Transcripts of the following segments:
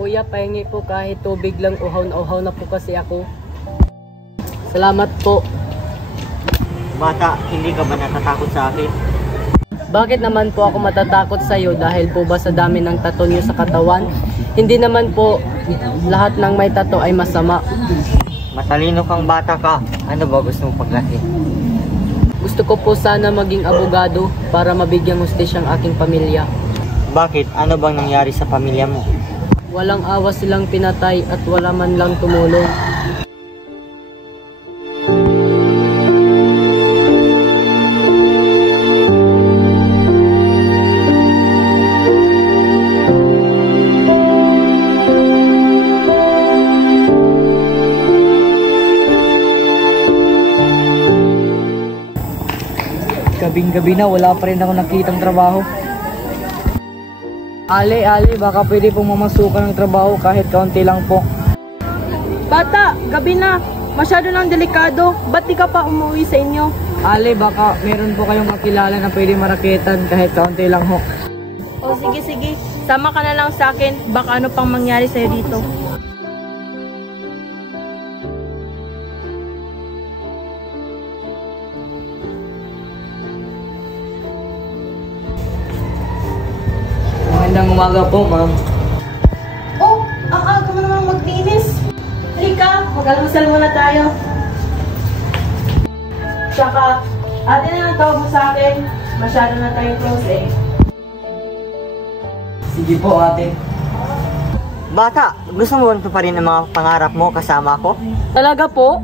Kuya, pahingi po kahit tubig lang, uhaw na po kasi ako. Salamat po. Bata, hindi ka ba natatakot sa akin? Bakit naman po ako matatakot sa iyo dahil po ba sa dami ng tattoo niyo sa katawan? Hindi naman po lahat ng may tattoo ay masama. Matalino kang bata ka. Ano ba gusto mong paglaki? Gusto ko po sana maging abogado para mabigyang hustisya ang aking pamilya. Bakit? Ano bang nangyari sa pamilya mo? Walang awa silang pinatay at wala man lang tumulong. Gabing-gabi na, wala pa rin ako nakitang trabaho. Ali, baka pwede pong mamasukan ng trabaho kahit kaunti lang po. Bata, gabi na. Masyado nang delikado. Ba't di ka pa umuwi sa inyo? Ali, baka meron po kayong kakilala na pwede maraketan kahit kaunti lang ho. O sige. Sama ka na lang sa akin. Baka ano pang mangyari sa'yo dito. Magandang umaga po, ma'am. Oh, ang aga mo namang maglinis. Halika, mag-almusal muna tayo. Tsaka, ate na lang tawag mo sa akin. Masyado na tayo close eh. Sige po, ate. Bata, gusto mo ba pa rin ang mga pangarap mo kasama ko? Talaga po?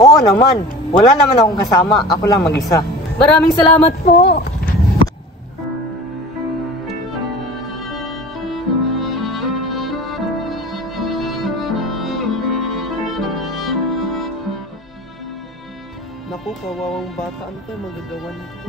Oo naman. Wala naman akong kasama. Ako lang mag-isa. Maraming salamat po. Naku, kawawang bata. Ano kayo magagawa nito?